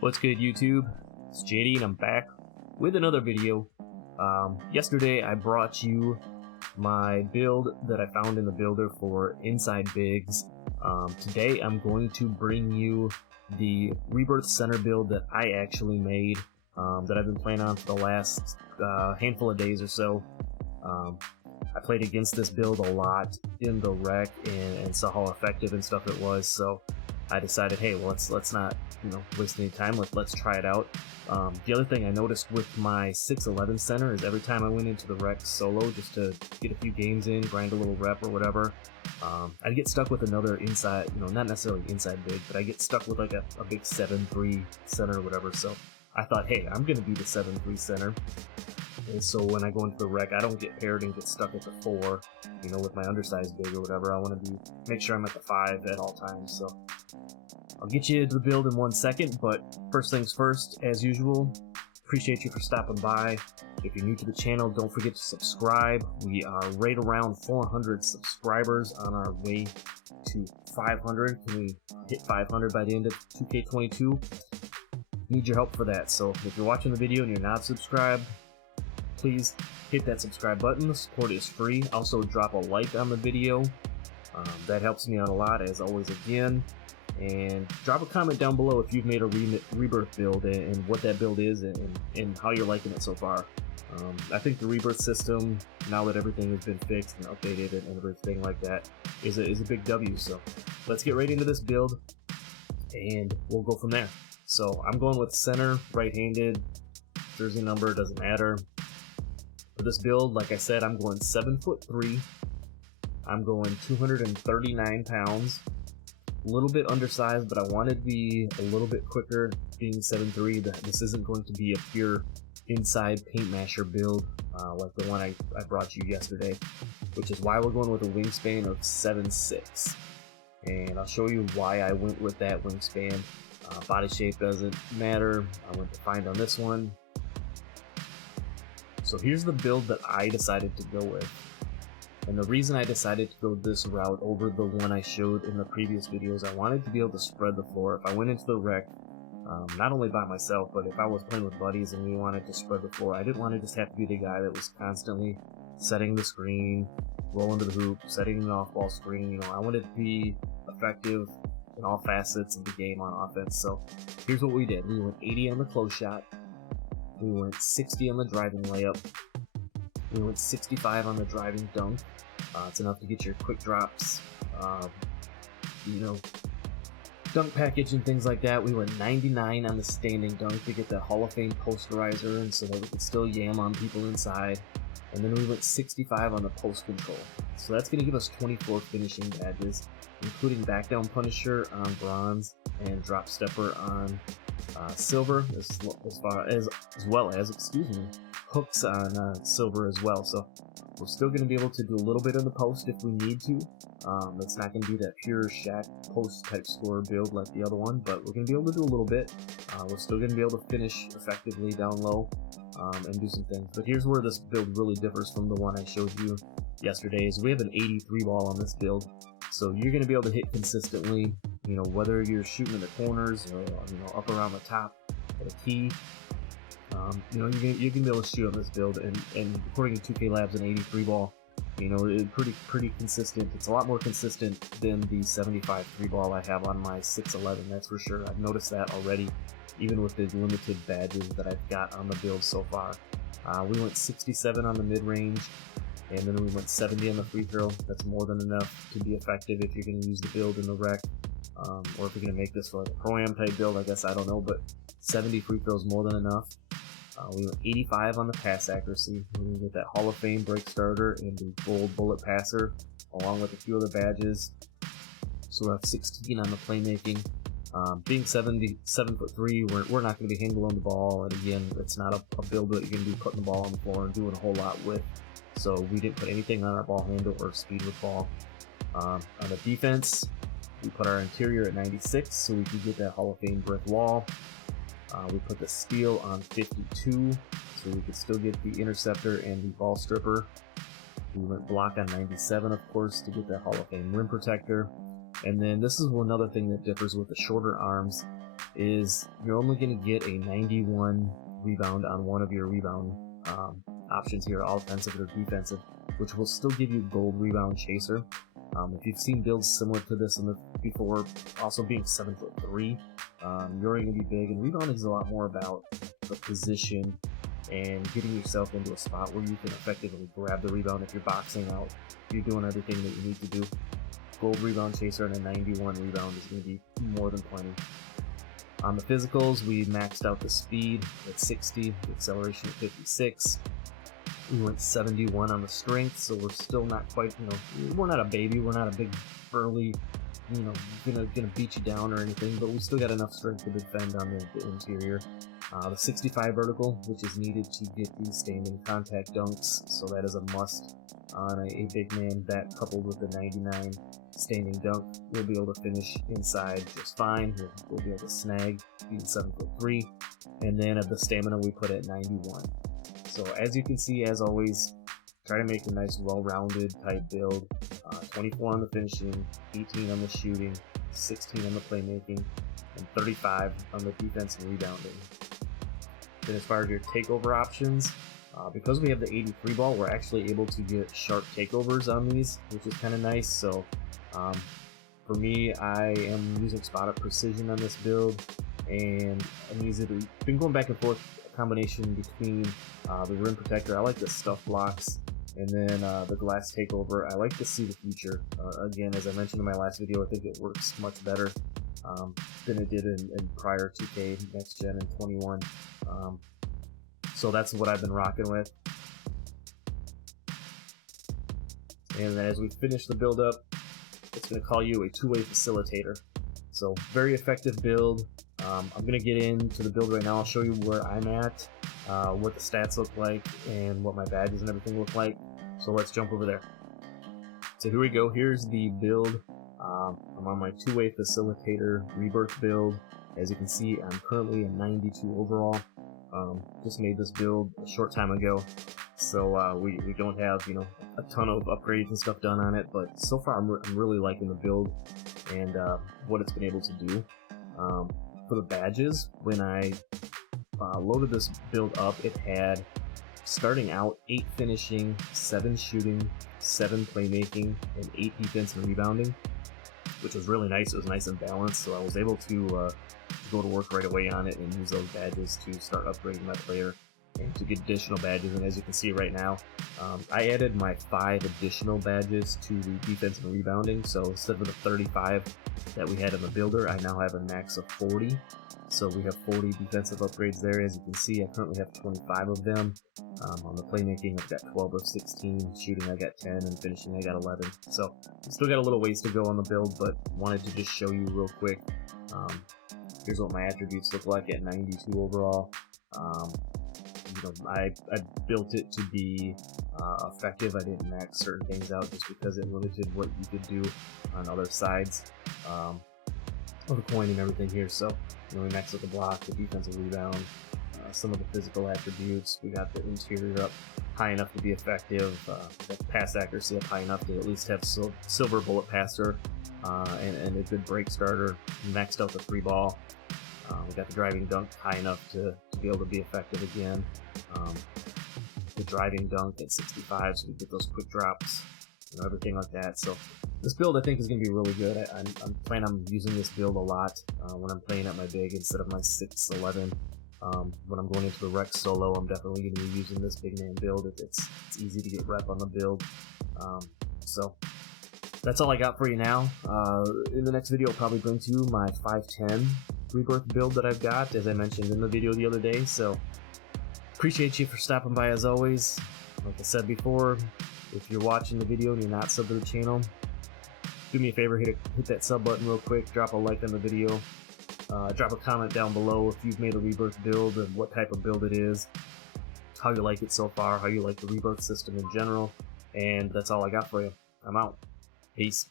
What's good, YouTube? It's JD and I'm back with another video. Yesterday I brought you my build that I found in the builder for Inside Bigs. Today I'm going to bring you the Rebirth Center build that I actually made, that I've been playing on for the last handful of days or so. I played against this build a lot in the rec and saw how effective and stuff it was, so I decided, hey, well, let's not waste any time. Let's try it out. The other thing I noticed with my 6'11 center is every time I went into the rec solo just to get a few games in, grind a little rep or whatever, I'd get stuck with another inside, not necessarily inside big, but I get stuck with like a big 7'3 center or whatever. So I thought, hey, I'm gonna be the 7'3 center. And so when I go into the rec, I don't get paired and get stuck at the 4, with my undersized big or whatever. I want to make sure I'm at the 5 at all times. So I'll get you to the build in 1 second, but first things first, as usual, appreciate you for stopping by. If you're new to the channel, don't forget to subscribe. We are right around 400 subscribers on our way to 500. Can we hit 500 by the end of 2K22? Need your help for that. So if you're watching the video and you're not subscribed, please hit that subscribe button. The support is free. Also drop a like on the video. That helps me out a lot, as always, again. And drop a comment down below if you've made a Rebirth build and what that build is and how you're liking it so far. I think the Rebirth system, now that everything has been fixed and updated and everything like that, is a big W. So let's get right into this build and we'll go from there. So I'm going with center, right-handed, jersey number, doesn't matter. For this build, like I said, I'm going 7'3". I'm going 239 pounds. A little bit undersized, but I wanted to be a little bit quicker being 7'3". This isn't going to be a pure inside paint masher build like the one I brought you yesterday, which is why we're going with a wingspan of 7'6". And I'll show you why I went with that wingspan. Body shape doesn't matter. I went to find on this one. So here's the build that I decided to go with. And the reason I decided to go this route over the one I showed in the previous videos, I wanted to be able to spread the floor. If I went into the rec, not only by myself, but if I was playing with buddies and we wanted to spread the floor, I didn't want to just have to be the guy that was constantly setting the screen, rolling to the hoop, setting an off-ball screen. I wanted to be effective in all facets of the game on offense. So here's what we did. We went 80 on the close shot. We went 60 on the driving layup. We went 65 on the driving dunk. It's enough to get your quick drops, dunk package and things like that. We went 99 on the standing dunk to get that Hall of Fame posterizer, and so that we could still yam on people inside. And then we went 65 on the post control. So that's going to give us 24 finishing badges, including back down punisher on bronze and drop stepper on silver, as well as hooks on silver as well. So we're still going to be able to do a little bit in the post if we need to. It's not going to be that pure Shaq post type scorer build like the other one, but we're going to be able to do a little bit. We're still going to be able to finish effectively down low and do some things. But here's where this build really differs from the one I showed you yesterday. Is we have an 83 ball on this build, so you're going to be able to hit consistently. Whether you're shooting in the corners or up around the top at a key. You're gonna be able to shoot on this build, and according to 2K Labs, an 83 ball, it's pretty consistent. It's a lot more consistent than the 75 3 ball I have on my 6'11". That's for sure. I've noticed that already, even with the limited badges that I've got on the build so far. We went 67 on the mid range, and then we went 70 on the free throw. That's more than enough to be effective if you're going to use the build in the rec, or if you're going to make this for like a pro-am type build. I guess, I don't know, but 70 free throws more than enough. We went 85 on the pass accuracy. We're going to get that Hall of Fame break starter and the gold bullet passer, along with a few other badges. So we'll have 16 on the playmaking. Being 7'3", we're not going to be handling the ball, and again, it's not a build that you're going to be putting the ball on the floor and doing a whole lot with. So we didn't put anything on our ball handle or speed with ball. On the defense, we put our interior at 96, so we can get that Hall of Fame brick wall. We put the steal on 52, so we could still get the interceptor and the ball stripper. We went block on 97, of course, to get that Hall of Fame rim protector. And then this is another thing that differs with the shorter arms, is you're only going to get a 91 rebound on one of your rebound options here, offensive or defensive, which will still give you gold rebound chaser. If you've seen builds similar to this before, also being 7'3", you're going to be big, and rebounding is a lot more about the position and getting yourself into a spot where you can effectively grab the rebound. If you're boxing out, you're doing everything that you need to do. Gold rebound chaser and a 91 rebound is going to be more than plenty. On the physicals, we maxed out the speed at 60, the acceleration at 56. We went 71 on the strength, so we're still not quite, we're not a baby, we're not a big burly, gonna beat you down or anything, but we still got enough strength to defend on the interior. The 65 vertical, which is needed to get these standing contact dunks, so that is a must on a big man. That coupled with the 99 standing dunk, we'll be able to finish inside just fine. We'll be able to snag, being 7'3", and then at the stamina we put at 91. So as you can see, as always, try to make a nice well-rounded type build. 24 on the finishing, 18 on the shooting, 16 on the playmaking, and 35 on the defense and rebounding. Then as far as your takeover options, because we have the 83 ball, we're actually able to get sharp takeovers on these, which is kind of nice. So for me, I am using spot up precision on this build, and I've been going back and forth combination between the rim protector. I like the stuff blocks, and then the glass takeover. I like to see the future. Again, as I mentioned in my last video, I think it works much better than it did in prior 2K, Next Gen, and 21. So that's what I've been rocking with. And then as we finish the build up, it's going to call you a two-way facilitator. So very effective build. I'm going to get into the build right now. I'll show you where I'm at, what the stats look like, and what my badges and everything look like. So let's jump over there. So here we go. Here's the build. I'm on my two-way facilitator rebirth build. As you can see, I'm currently a 92 overall. Just made this build a short time ago, so we don't have a ton of upgrades and stuff done on it, but so far I'm really liking the build and what it's been able to do. For the badges, when I loaded this build up, it had starting out 8 finishing, 7 shooting, 7 playmaking, and 8 defense and rebounding, which was really nice. It was nice and balanced, so I was able to go to work right away on it and use those badges to start upgrading my player and to get additional badges. And as you can see right now, I added my 5 additional badges to the defense and rebounding. So instead of the 35 that we had in the builder, I now have a max of 40. So we have 40 defensive upgrades there. As you can see, I currently have 25 of them. On the playmaking, I've got 12 of 16. Shooting, I got 10, and finishing, I got 11. So we still got a little ways to go on the build, but wanted to just show you real quick. Here's what my attributes look like at 92 overall. I built it to be effective. I didn't max certain things out just because it limited what you could do on other sides of the coin and everything here. So we maxed out the block, the defensive rebound, some of the physical attributes. We got the interior up high enough to be effective, the pass accuracy up high enough to at least have silver bullet passer, and a good break starter. We maxed out the 3 ball. We got the driving dunk high enough to be able to be effective again. The driving dunk at 65, so we get those quick drops, everything like that. So this build I think is going to be really good. I'm planning on using this build a lot when I'm playing at my big instead of my 6'11". When I'm going into the rec solo, I'm definitely going to be using this big man build. It's easy to get rep on the build. So that's all I got for you now. In the next video, I'll probably bring to you my 5'10" rebirth build that I've got, as I mentioned in the video the other day. So appreciate you for stopping by as always. Like I said before, if you're watching the video and you're not subbed to the channel, do me a favor, hit that sub button real quick, drop a like on the video, drop a comment down below if you've made a rebirth build and what type of build it is, how you like it so far, how you like the rebirth system in general, and that's all I got for you. I'm out. Peace.